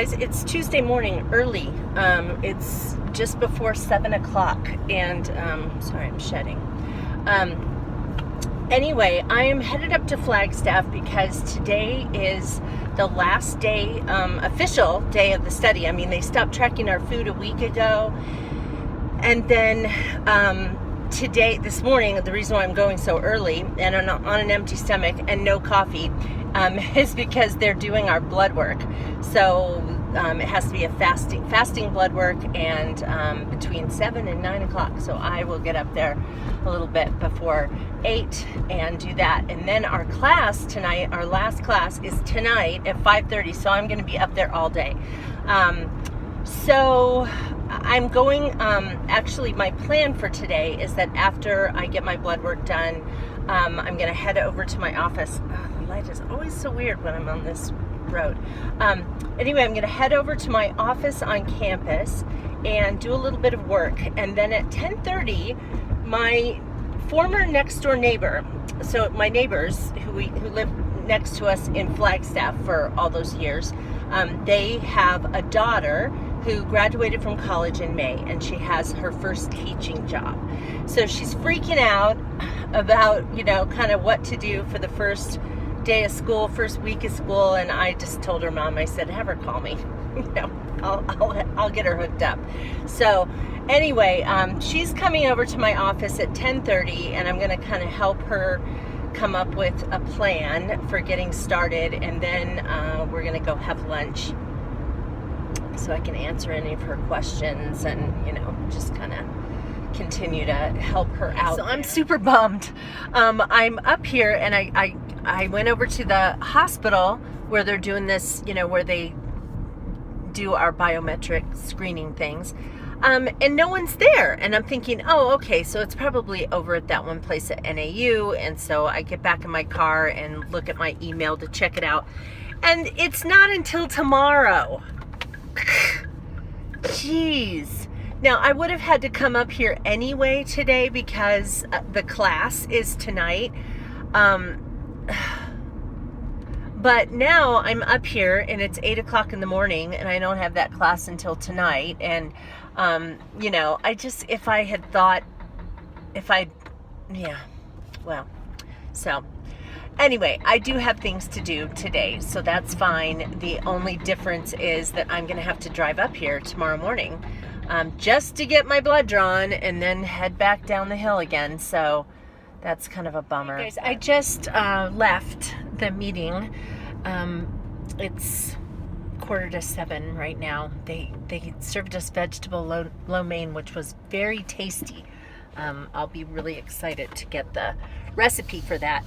guys, it's Tuesday morning early. It's just before 7 o'clock, and sorry, I'm shedding. Anyway, I am headed up to Flagstaff because today is the last day, official day of the study. I mean, they stopped tracking our food a week ago, and then today, this morning, the reason why I'm going so early and on an empty stomach and no coffee is because they're doing our blood work. So it has to be a fasting blood work, and between 7 and 9 o'clock. So I will get up there a little bit before 8 and do that. And then our class tonight, our last class is tonight at 5:30. So I'm going to be up there all day. So I'm going, actually my plan for today is that after I get my blood work done, I'm going to head over to my office. The light is always so weird when I'm on this road. Anyway, I'm going to head over to my office on campus and do a little bit of work. And then at 10:30, my former next door neighbor, so my neighbors who live next to us in Flagstaff for all those years, they have a daughter who graduated from college in May, and she has her first teaching job. So she's freaking out about, kind of what to do for the first day of school, first week of school. And I just told her mom, I said, have her call me. I'll get her hooked up. So anyway, she's coming over to my office at 10:30, and I'm going to kind of help her come up with a plan for getting started. And then we're going to go have lunch, so I can answer any of her questions and, just kind of continue to help her out. So I'm super bummed. I'm up here, and I went over to the hospital where they're doing this, where they do our biometric screening things. And no one's there. And I'm thinking, oh, okay, so it's probably over at that one place at NAU. And so I get back in my car and look at my email to check it out. And it's not until tomorrow. Jeez. Now, I would have had to come up here anyway today because the class is tonight. But now I'm up here and it's 8 o'clock in the morning and I don't have that class until tonight. And, so anyway, I do have things to do today, so that's fine. The only difference is that I'm going to have to drive up here tomorrow morning just to get my blood drawn and then head back down the hill again. So that's kind of a bummer. Hey guys, I just left the meeting. It's 6:45 right now. They served us vegetable lo mein, which was very tasty. I'll be really excited to get the recipe for that.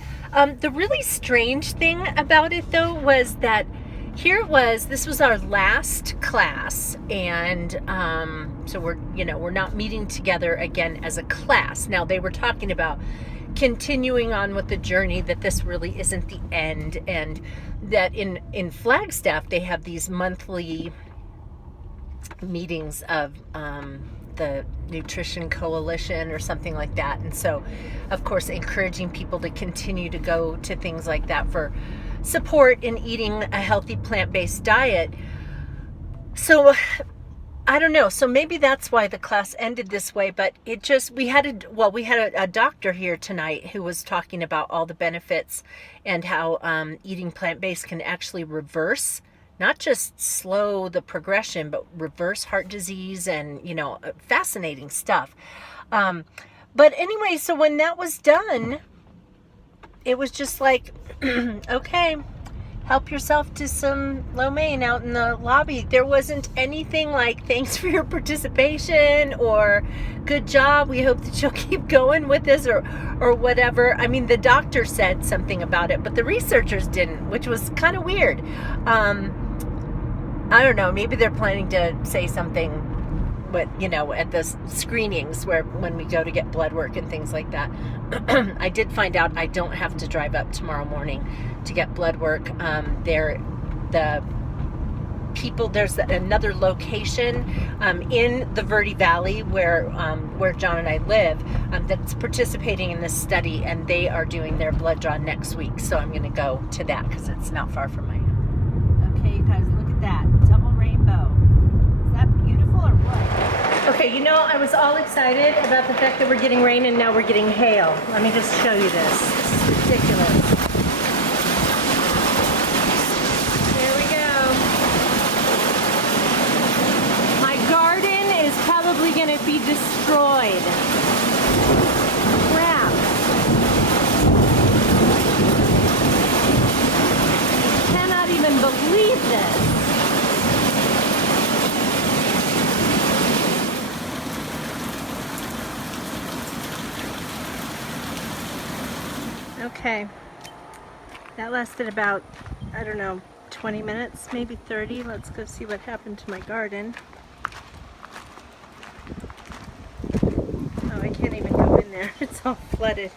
The really strange thing about it, though, was that this was our last class, and so we're not meeting together again as a class. Now, they were talking about continuing on with the journey, that this really isn't the end, and that in Flagstaff they have these monthly meetings of the Nutrition Coalition or something like that. And so, of course, encouraging people to continue to go to things like that for support in eating a healthy plant-based diet. So I don't know. So maybe that's why the class ended this way, but we had a doctor here tonight who was talking about all the benefits and how eating plant-based can actually reverse, not just slow the progression, but reverse heart disease and, fascinating stuff. But anyway, so when that was done, it was just like, okay, help yourself to some lo mein out in the lobby. There wasn't anything like, thanks for your participation, or good job, we hope that you'll keep going with this, or whatever. I mean, the doctor said something about it, but the researchers didn't, which was kind of weird. I don't know, maybe they're planning to say something, but at the screenings when we go to get blood work and things like that. I did find out I don't have to drive up tomorrow morning to get blood work. There's another location in the Verde Valley where John and I live that's participating in this study, and they are doing their blood draw next week. So I'm going to go to that because it's not far from my house. Okay, you guys, look at that. Double rain. was all excited about the fact that we're getting rain and now we're getting hail. Let me just show you this. This is ridiculous. There we go. My garden is probably going to be destroyed. Crap. I cannot even believe this. Okay, that lasted about, I don't know, 20 minutes, maybe 30. Let's go see what happened to my garden. Oh, I can't even go in there. It's all flooded.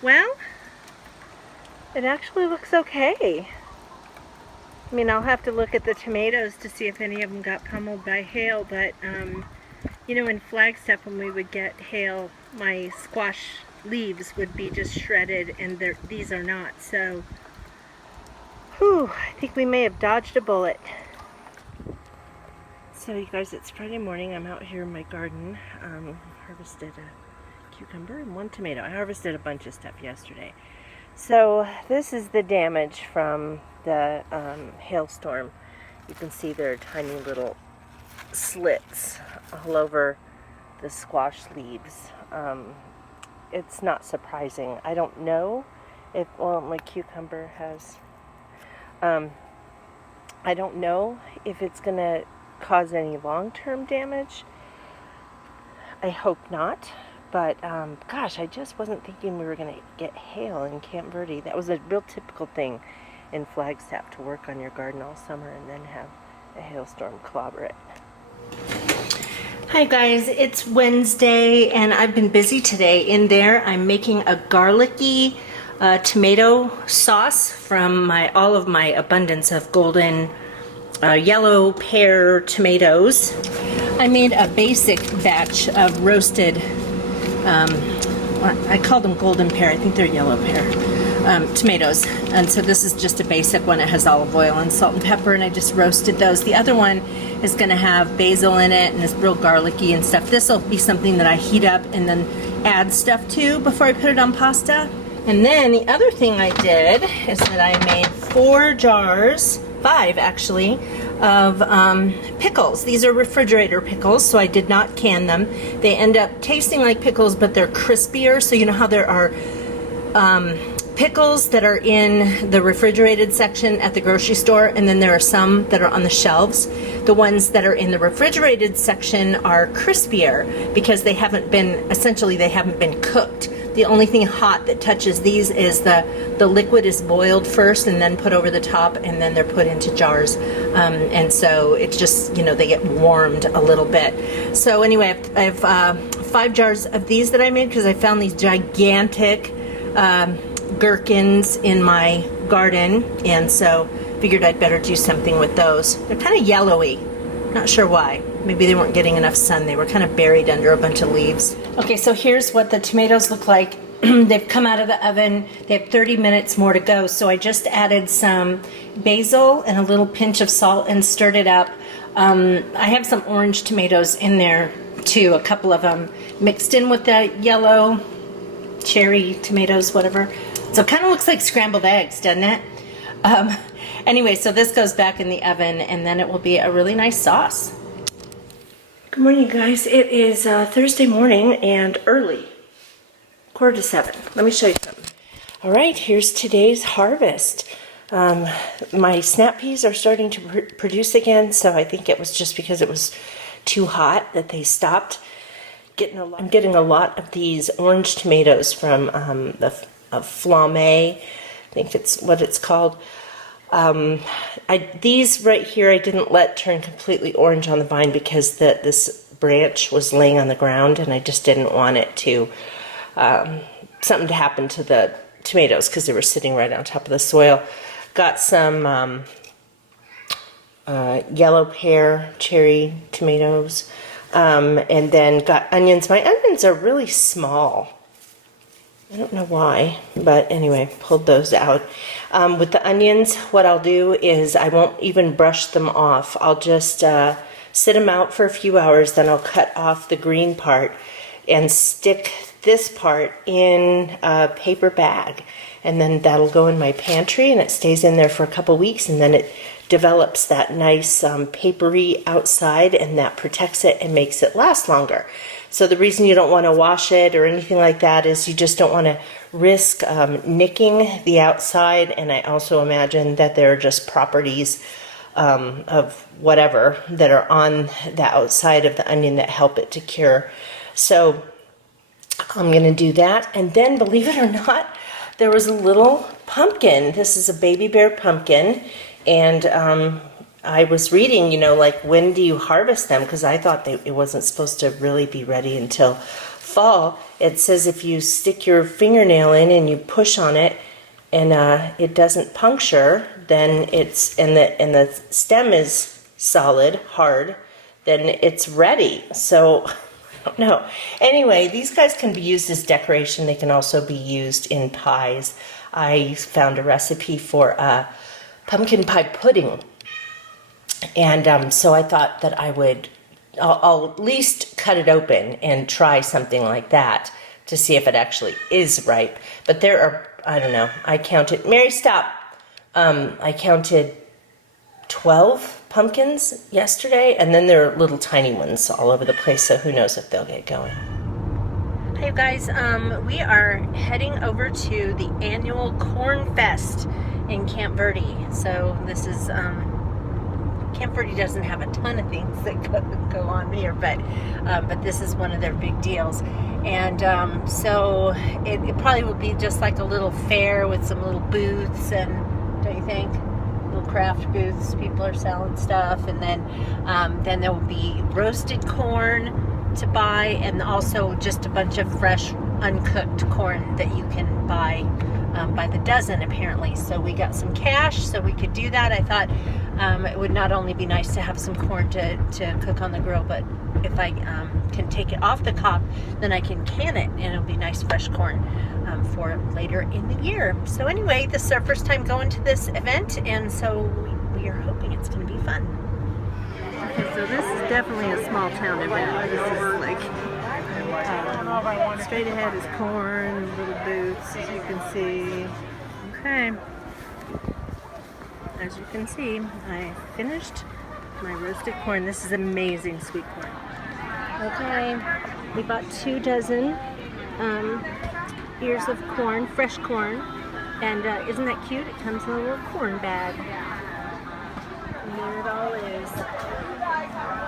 Well, it actually looks okay. I mean, I'll have to look at the tomatoes to see if any of them got pummeled by hail, but, you know, in Flagstaff when we would get hail, my squash leaves would be just shredded, and these are not. So, whew, I think we may have dodged a bullet. So you guys, it's Friday morning. I'm out here in my garden. Harvested a cucumber and one tomato. I harvested a bunch of stuff yesterday. So this is the damage from the hailstorm. You can see there are tiny little slits all over the squash leaves. It's not surprising. I don't know if, well, my cucumber has, I don't know if it's going to cause any long-term damage. I hope not. But, gosh, I just wasn't thinking we were going to get hail in Camp Verde. That was a real typical thing in Flagstaff, to work on your garden all summer and then have a hailstorm clobber it. Hi guys, it's Wednesday and I've been busy today. In there I'm making a garlicky tomato sauce from all of my abundance of golden yellow pear tomatoes. I made a basic batch of roasted, I call them golden pear, I think they're yellow pear, tomatoes. And so this is just a basic one. It has olive oil and salt and pepper, and I just roasted those. The other one is going to have basil in it and it's real garlicky and stuff. This will be something that I heat up and then add stuff to before I put it on pasta. And then the other thing I did is that I made 4 jars, 5 actually, of pickles. These are refrigerator pickles, so I did not can them. They end up tasting like pickles, but they're crispier. So you know how there are pickles that are in the refrigerated section at the grocery store, and then there are some that are on the shelves. The ones that are in the refrigerated section are crispier because they haven't been, essentially they haven't been cooked. The only thing hot that touches these is the liquid is boiled first and then put over the top, and then they're put into jars. And so it's just, you know, they get warmed a little bit. So anyway, I have 5 jars of these that I made because I found these gigantic gherkins in my garden, and so figured I'd better do something with those. They're kind of yellowy, not sure why. Maybe they weren't getting enough sun. They were kind of buried under a bunch of leaves. Okay, so here's what the tomatoes look like. They've come out of the oven. They have 30 minutes more to go. So I just added some basil and a little pinch of salt and stirred it up. I have some orange tomatoes in there too, a couple of them mixed in with the yellow cherry tomatoes, whatever. So it kind of looks like scrambled eggs, doesn't it? Anyway, so this goes back in the oven, and then it will be a really nice sauce. Good morning, guys. It is Thursday morning and early, 6:45. Let me show you something. All right, here's today's harvest. My snap peas are starting to produce again, so I think it was just because it was too hot that they stopped. I'm getting a lot of these orange tomatoes from Flame, I think it's what it's called. These right here I didn't let turn completely orange on the vine because this branch was laying on the ground, and I just didn't want it to something to happen to the tomatoes because they were sitting right on top of the soil. Got some yellow pear cherry tomatoes, and then got onions. My onions are really small. I don't know why, but anyway, pulled those out. With the onions, what I'll do is I won't even brush them off. I'll just sit them out for a few hours, then I'll cut off the green part and stick this part in a paper bag. And then that'll go in my pantry and it stays in there for a couple weeks, and then it develops that nice papery outside, and that protects it and makes it last longer. So the reason you don't want to wash it or anything like that is you just don't want to risk nicking the outside. And I also imagine that there are just properties of whatever that are on the outside of the onion that help it to cure. So I'm going to do that. And then, believe it or not, there was a little pumpkin. This is a baby bear pumpkin. And I was reading, you know, like, when do you harvest them? Because I thought it wasn't supposed to really be ready until fall. It says if you stick your fingernail in and you push on it and it doesn't puncture, then it's, and the stem is solid, hard, then it's ready. So, I don't know. Anyway, these guys can be used as decoration. They can also be used in pies. I found a recipe for pumpkin pie pudding. And so I thought that I'll at least cut it open and try something like that to see if it actually is ripe. But there are, I don't know, I counted, Mary, stop. I counted 12 pumpkins yesterday, and then there are little tiny ones all over the place, so who knows if they'll get going. Hey guys, we are heading over to the annual Corn Fest in Camp Verde. So this is, Camp Verde doesn't have a ton of things that go on here, but this is one of their big deals. And so it probably will be just like a little fair with some little booths, and don't you think? Little craft booths, people are selling stuff, and then there will be roasted corn to buy, and also just a bunch of fresh uncooked corn that you can buy by the dozen, apparently. So we got some cash so we could do that. I thought it would not only be nice to have some corn to cook on the grill, but if I can take it off the cob, then I can can it, and it'll be nice fresh corn for later in the year. So anyway, this is our first time going to this event, and so we are hoping it's going to be fun. Okay, so this is definitely a small town event. This is like straight ahead is corn, little booths, as you can see. Okay. As you can see, I finished my roasted corn. This is amazing sweet corn. Okay, we bought 2 dozen ears of corn, fresh corn, and isn't that cute? It comes in a little corn bag. And there it all is.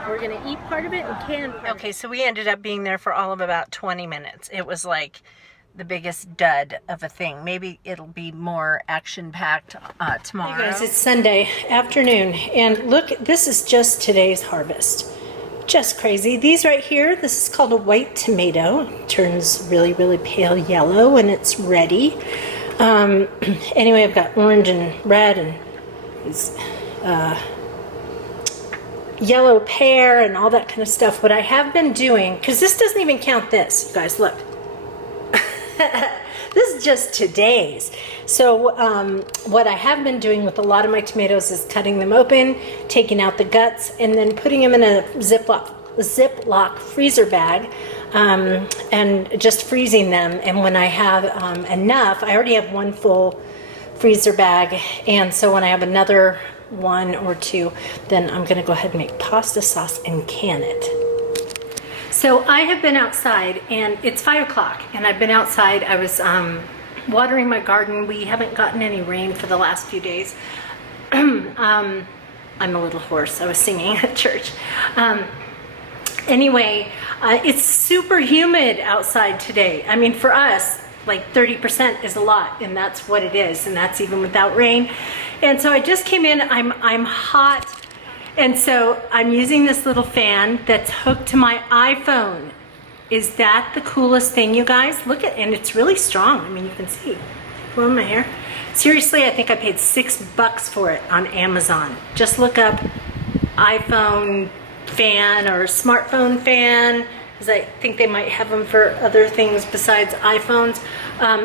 We're gonna eat part of it and can part of it. Okay, so we ended up being there for all of about 20 minutes. It was like the biggest dud of a thing. Maybe it'll be more action-packed tomorrow. Hey guys, it's Sunday afternoon, and look, this is just today's harvest. Just crazy. These right here, this is called a white tomato. It turns really, really pale yellow when it's ready. Anyway, I've got orange and red and these yellow pear and all that kind of stuff. What I have been doing, because this doesn't even count this, you guys, look. This is just today's. So what I have been doing with a lot of my tomatoes is cutting them open, taking out the guts, and then putting them in a Ziploc freezer bag, and just freezing them. And when I have enough, I already have 1 full freezer bag, and so when I have another 1 or 2, then I'm gonna go ahead and make pasta sauce and can it. So I have been outside, and it's 5 o'clock, and I've been outside. I was watering my garden. We haven't gotten any rain for the last few days. I'm a little hoarse. I was singing at church. Anyway, it's super humid outside today. I mean, for us, like 30% is a lot, and that's what it is, and that's even without rain. And so I just came in. I'm hot. And so I'm using this little fan that's hooked to my iPhone. Is that the coolest thing, you guys? Look at, and it's really strong. I mean, you can see. Blowing my hair. Seriously, I think I paid $6 for it on Amazon. Just look up iPhone fan or smartphone fan, because I think they might have them for other things besides iPhones.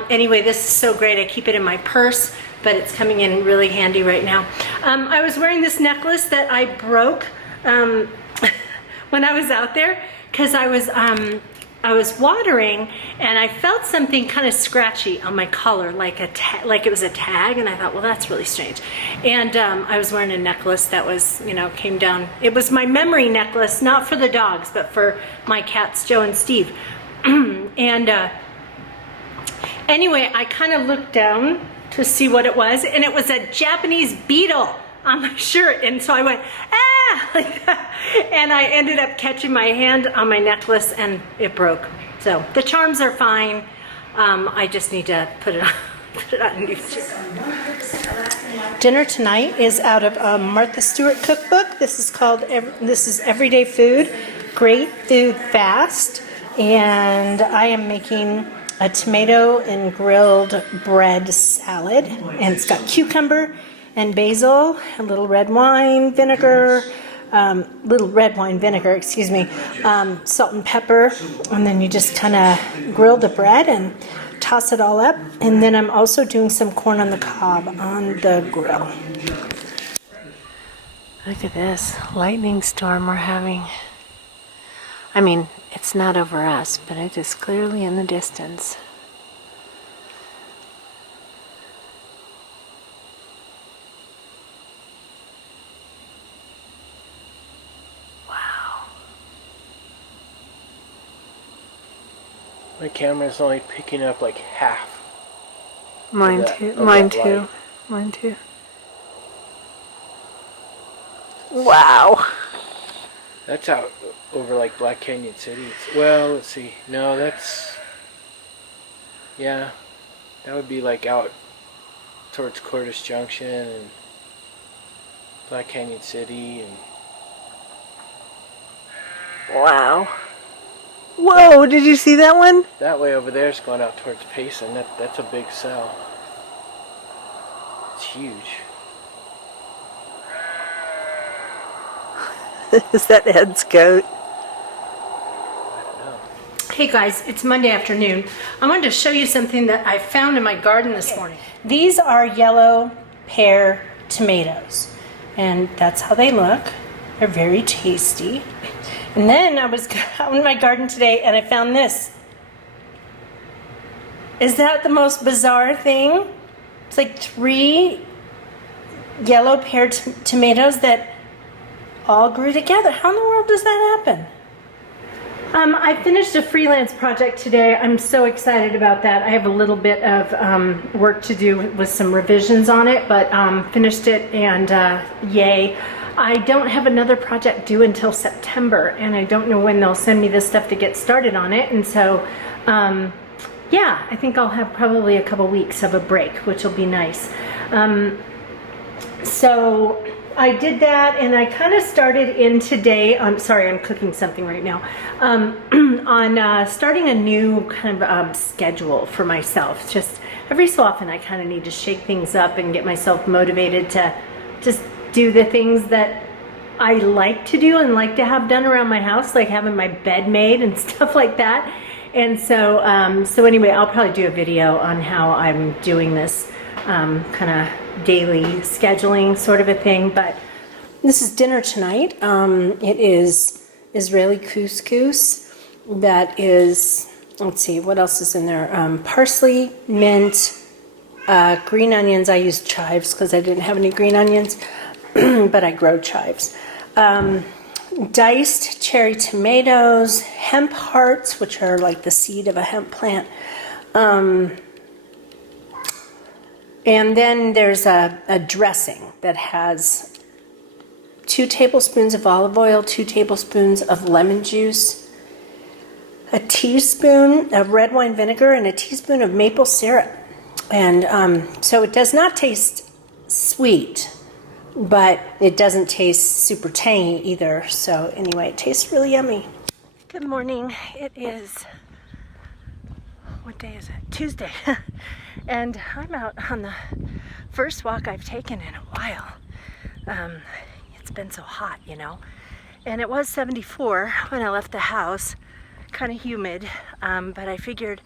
Anyway, this is so great. I keep it in my purse, but it's coming in really handy right now. I was wearing this necklace that I broke when I was out there, because I was watering and I felt something kind of scratchy on my collar, like it was a tag, and I thought, well, that's really strange. And I was wearing a necklace that was, you know, came down. It was my memory necklace, not for the dogs, but for my cats, Joe and Steve. And anyway, I kind of looked down to see what it was, and it was a Japanese beetle on my shirt, and so I went, ah, like that. And I ended up catching my hand on my necklace and it broke. So the charms are fine. I just need to put it on. Dinner tonight is out of a Martha Stewart cookbook. This is Everyday Food, Great Food Fast, and I am making a tomato and grilled bread salad, and it's got cucumber and basil, a little red wine vinegar, salt and pepper, and then you just kind of grill the bread and toss it all up. And then I'm also doing some corn on the cob on the grill. Look at this lightning storm we're having. I mean, it's not over us, but it is clearly in the distance. My camera's only picking up like half. Mine too. Wow. That's out over like Black Canyon City. Well, let's see. No, that's... Yeah. That would be like out towards Cordes Junction and Black Canyon City and... Wow. Whoa, did you see that one? That way over there is going out towards Payson. That's a big cell. It's huge. Is that Ed's goat? I don't know. Hey guys, it's Monday afternoon. I wanted to show you something that I found in my garden this morning. These are yellow pear tomatoes, and that's how they look. They're very tasty. And then I was out in my garden today and I found this. Is that the most bizarre thing? It's like 3 yellow pear tomatoes that all grew together. How in the world does that happen? I finished a freelance project today. I'm so excited about that. I have a little bit of work to do with some revisions on it, but finished it, and yay. I don't have another project due until September, and I don't know when they'll send me this stuff to get started on it. And so, yeah, I think I'll have probably a couple weeks of a break, which will be nice. So I did that, and I kind of started in today. I'm sorry, I'm cooking something right now. On starting a new kind of schedule for myself. Just every so often, I kind of need to shake things up and get myself motivated to just do the things that I like to do and like to have done around my house, like having my bed made and stuff like that. And so, so anyway, I'll probably do a video on how I'm doing this kind of daily scheduling sort of a thing. But this is dinner tonight. It is Israeli couscous. That is, let's see, what else is in there? Parsley, mint, green onions. I used chives because I didn't have any green onions. But I grow chives. Diced cherry tomatoes, hemp hearts, which are like the seed of a hemp plant. And then there's a dressing that has 2 tablespoons of olive oil, 2 tablespoons of lemon juice, a teaspoon of red wine vinegar, and a teaspoon of maple syrup. And so it does not taste sweet, but it doesn't taste super tangy either. So anyway, it tastes really yummy. Good morning. It is, what day is it? Tuesday. And I'm out on the first walk I've taken in a while. It's been so hot, you know. And it was 74 when I left the house. kind of humid, but I figured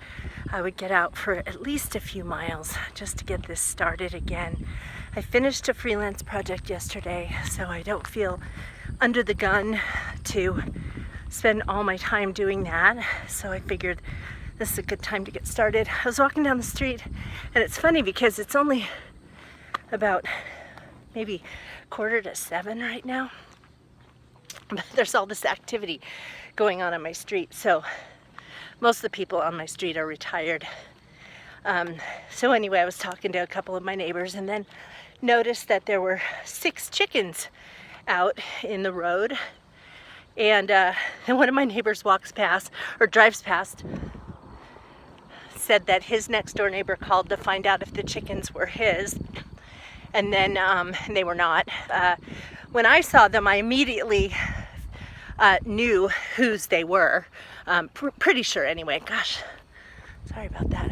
I would get out for at least a few miles just to get this started again. I finished a freelance project yesterday, so I don't feel under the gun to spend all my time doing that. So I figured this is a good time to get started. I was walking down the street, and it's funny because it's only about maybe 6:45 right now. But there's all this activity going on my street. So most of the people on my street are retired. So anyway, I was talking to a couple of my neighbors and then noticed that there were 6 chickens out in the road. And one of my neighbors walks past, or drives past, said that his next door neighbor called to find out if the chickens were his. And then they were not. When I saw them, I immediately knew whose they were. Pretty sure anyway. Gosh, sorry about that.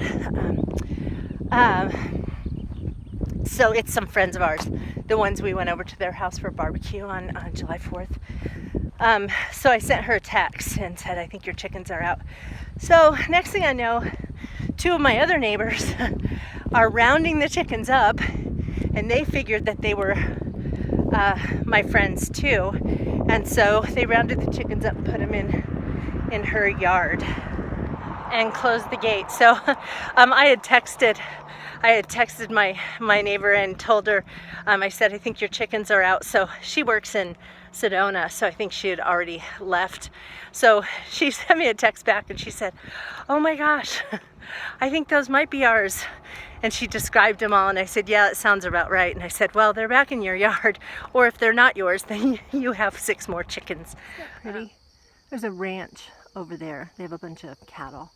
So it's some friends of ours, the ones we went over to their house for barbecue on July 4th. So I sent her a text and said, I think your chickens are out. So next thing I know, 2 of my other neighbors are rounding the chickens up, and they figured that they were my friends too. And so they rounded the chickens up and put them in her yard and closed the gate. So I had texted my neighbor and told her, I said, I think your chickens are out. So she works in Sedona, so I think she had already left. So she sent me a text back and she said, oh my gosh, I think those might be ours. And she described them all, and I said, yeah, it sounds about right. And I said, well, they're back in your yard, or if they're not yours, then you have 6 more chickens. Pretty. There's a ranch over there. They have a bunch of cattle.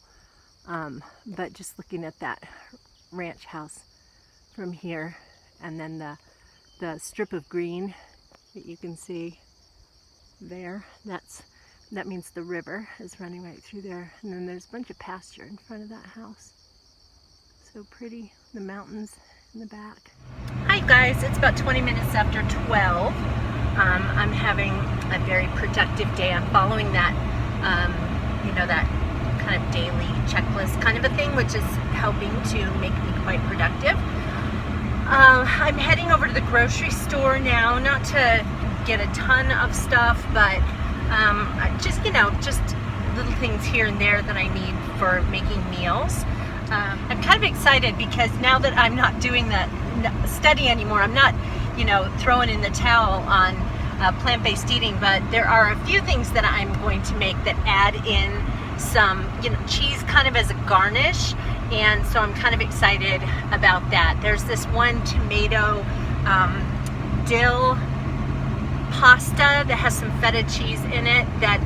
But just looking at that ranch house from here, and then the strip of green that you can see there, that means the river is running right through there. And then there's a bunch of pasture in front of that house. So pretty, the mountains in the back. Hi guys, it's about 20 minutes after 12. I'm having a very productive day. I'm following that, that kind of daily checklist kind of a thing, which is helping to make me quite productive. I'm heading over to the grocery store now, not to get a ton of stuff, but just little things here and there that I need for making meals. I'm kind of excited because now that I'm not doing that study anymore, I'm not, throwing in the towel on plant-based eating, but there are a few things that I'm going to make that add in some, cheese kind of as a garnish, and so I'm kind of excited about that. There's this one tomato dill pasta that has some feta cheese in it that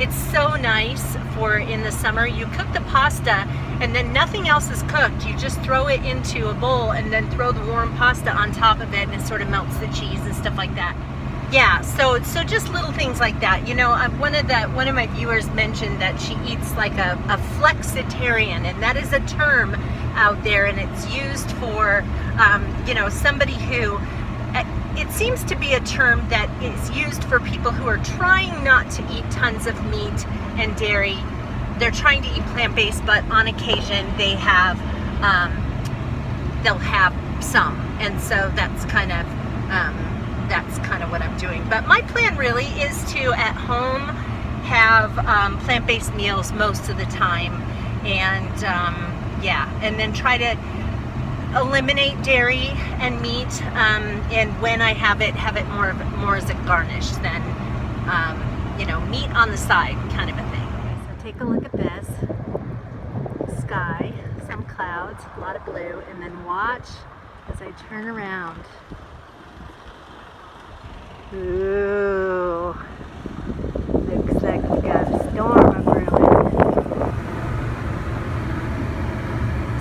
it's so nice for in the summer. You cook the pasta and then nothing else is cooked. You just throw it into a bowl and then throw the warm pasta on top of it, and it sort of melts the cheese and stuff like that. Yeah, so just little things like that. One of my viewers mentioned that she eats like a flexitarian, and that is a term out there, and it's used for somebody who, it seems to be a term that is used for people who are trying not to eat tons of meat and dairy. They're trying to eat plant-based, but on occasion they'll have some, and so that's kind of what I'm doing. But my plan really is to at home have plant-based meals most of the time, and and then try to eliminate dairy and meat, and when I have it more as a garnish than meat on the side kind of a thing. So take a look at this sky, some clouds, a lot of blue, and then watch as I turn around. Ooh, looks like we got a storm a brewing.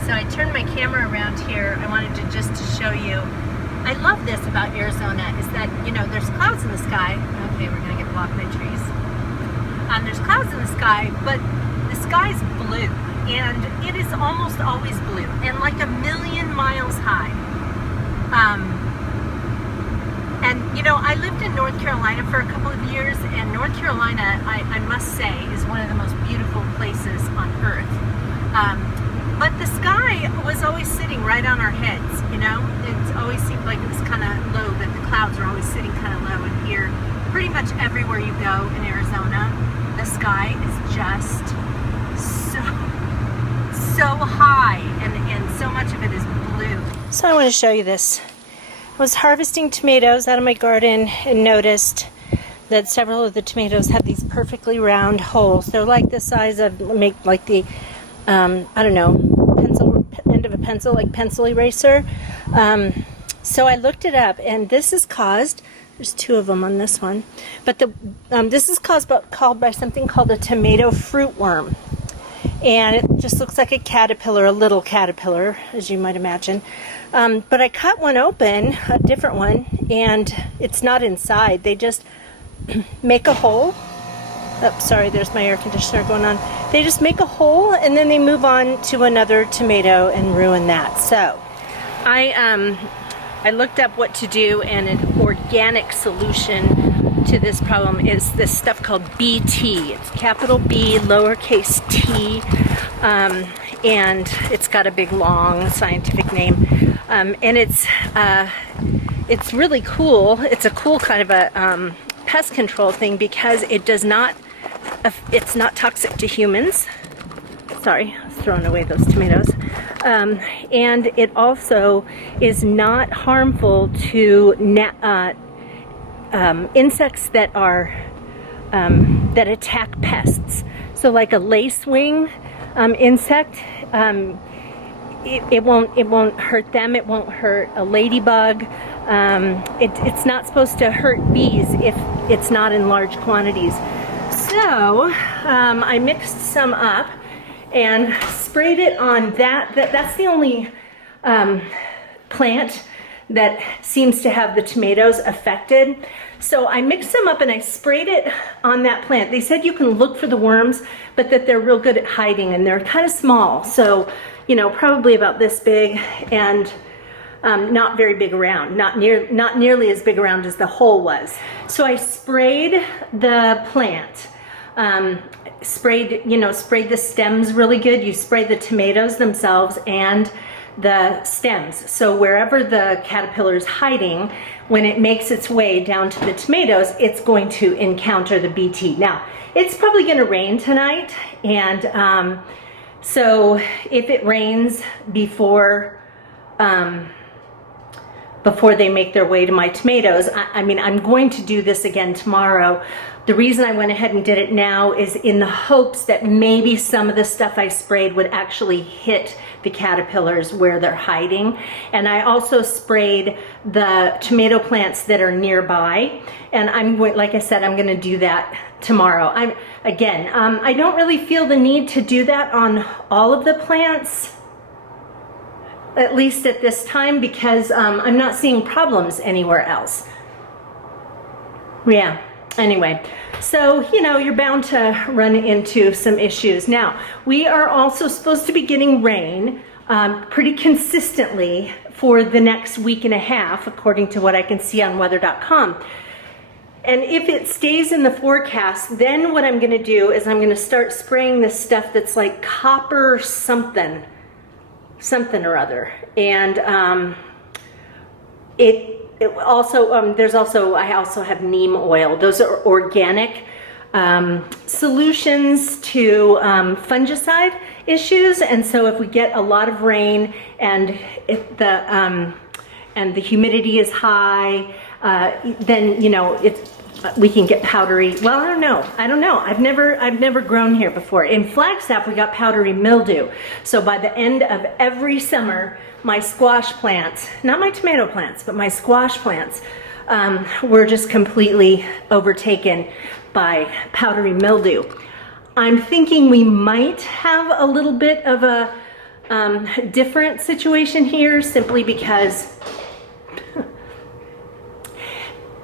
So I turned my camera around here. I wanted to show you. I love this about Arizona is that there's clouds in the sky. Okay, we're gonna get blocked by trees. There's clouds in the sky, but the sky's blue, and it is almost always blue and like 1,000,000 miles high. And I lived in North Carolina for a couple of years, and North Carolina, I must say, is one of the most beautiful beautiful places on earth. But the sky was always sitting right on our heads, you know? It always seemed like it was kind of low, that the clouds were always sitting kind of low. And here, pretty much everywhere you go in Arizona, the sky is just so high, and so much of it is blue. So I want to show you this. I was harvesting tomatoes out of my garden and noticed that several of the tomatoes have these perfectly round holes. They're like the size of, like the, I don't know, end of a pencil, like pencil eraser. So I looked it up, and this is caused, there's two of them on this one, but this is called by something called a tomato fruit worm. And it just looks like a caterpillar, a little caterpillar, as you might imagine. But I cut one open, a different one, and it's not inside. They just make a hole. Oh, sorry, there's my air conditioner going on. They just make a hole, and then they move on to another tomato and ruin that. So I looked up what to do, and an organic solution to this problem is this stuff called BT. It's capital B, lowercase t, and it's got a big long scientific name, and it's really cool. It's a cool kind of a pest control thing because it's not toxic to humans. Sorry, I was throwing away those tomatoes. And it also is not harmful to insects that are that attack pests. So like a lacewing insect, it won't hurt them. It won't hurt a ladybug. It's not supposed to hurt bees if it's not in large quantities. So I mixed some up and sprayed it on that's the only plant that seems to have the tomatoes affected. So I mixed them up and I sprayed it on that plant. They said you can look for the worms, but that they're real good at hiding, and they're kind of small. So, you know, probably about this big, and not very big around, not nearly as big around as the hole was. So I sprayed the plant. Sprayed the stems really good. You spray the tomatoes themselves and the stems. So wherever the caterpillar is hiding, when it makes its way down to the tomatoes, it's going to encounter the BT. Now, it's probably going to rain tonight, and so if it rains before they make their way to my tomatoes, I mean, I'm going to do this again tomorrow. The reason I went ahead and did it now is in the hopes that maybe some of the stuff I sprayed would actually hit the caterpillars where they're hiding. And I also sprayed the tomato plants that are nearby. And I'm going, like I said, I'm going to do that tomorrow. I don't really feel the need to do that on all of the plants, at least at this time, because I'm not seeing problems anywhere else. Yeah. Anyway, so, you know, you're bound to run into some issues. Now, we are also supposed to be getting rain pretty consistently for the next week and a half, according to what I can see on weather.com. And if it stays in the forecast, then what I'm going to do is I'm going to start spraying this stuff that's like copper something or other. And I also have neem oil. Those are organic solutions to fungicide issues. And so if we get a lot of rain and the humidity is high, then, you know, we can get powdery. Well, I don't know. I've never grown here before. In Flagstaff, we got powdery mildew. So by the end of every summer, my squash plants, not my tomato plants, but my squash plants, were just completely overtaken by powdery mildew. I'm thinking we might have a little bit of a different situation here, simply because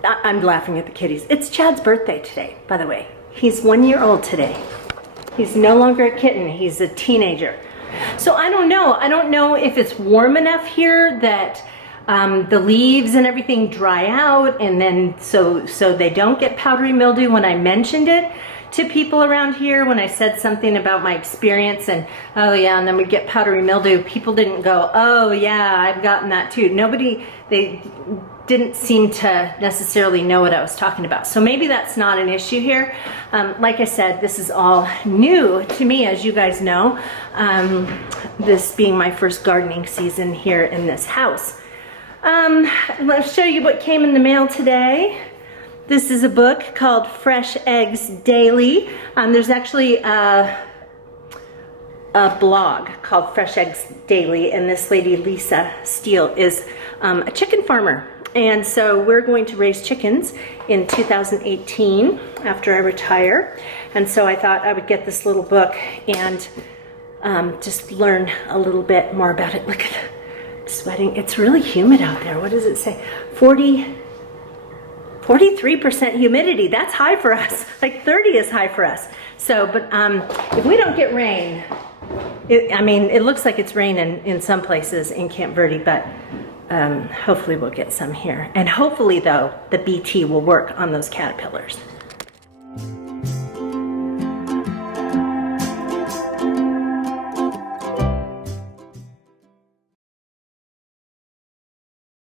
I'm laughing at the kitties. It's Chad's birthday today, by the way. He's 1 year old today. He's no longer a kitten, he's a teenager. So I don't know. I don't know if it's warm enough here that the leaves and everything dry out, and then so they don't get powdery mildew when I mentioned it. to people around here when I said something about my experience and, oh yeah, and then we get powdery mildew, people didn't go, oh yeah, I've gotten that too. They didn't seem to necessarily know what I was talking about. So maybe that's not an issue here. Like I said, this is all new to me, as you guys know, this being my first gardening season here in this house. Let's show you what came in the mail today. This is a book called Fresh Eggs Daily. There's actually a blog called Fresh Eggs Daily, and this lady, Lisa Steele, is a chicken farmer. And so we're going to raise chickens in 2018 after I retire. And so I thought I would get this little book and just learn a little bit more about it. Look at it, sweating. It's really humid out there. What does it say? 43% humidity. That's high for us. Like 30 is high for us. So, but if we don't get rain, it looks like it's raining in some places in Camp Verde, but hopefully we'll get some here. And hopefully, though, the BT will work on those caterpillars.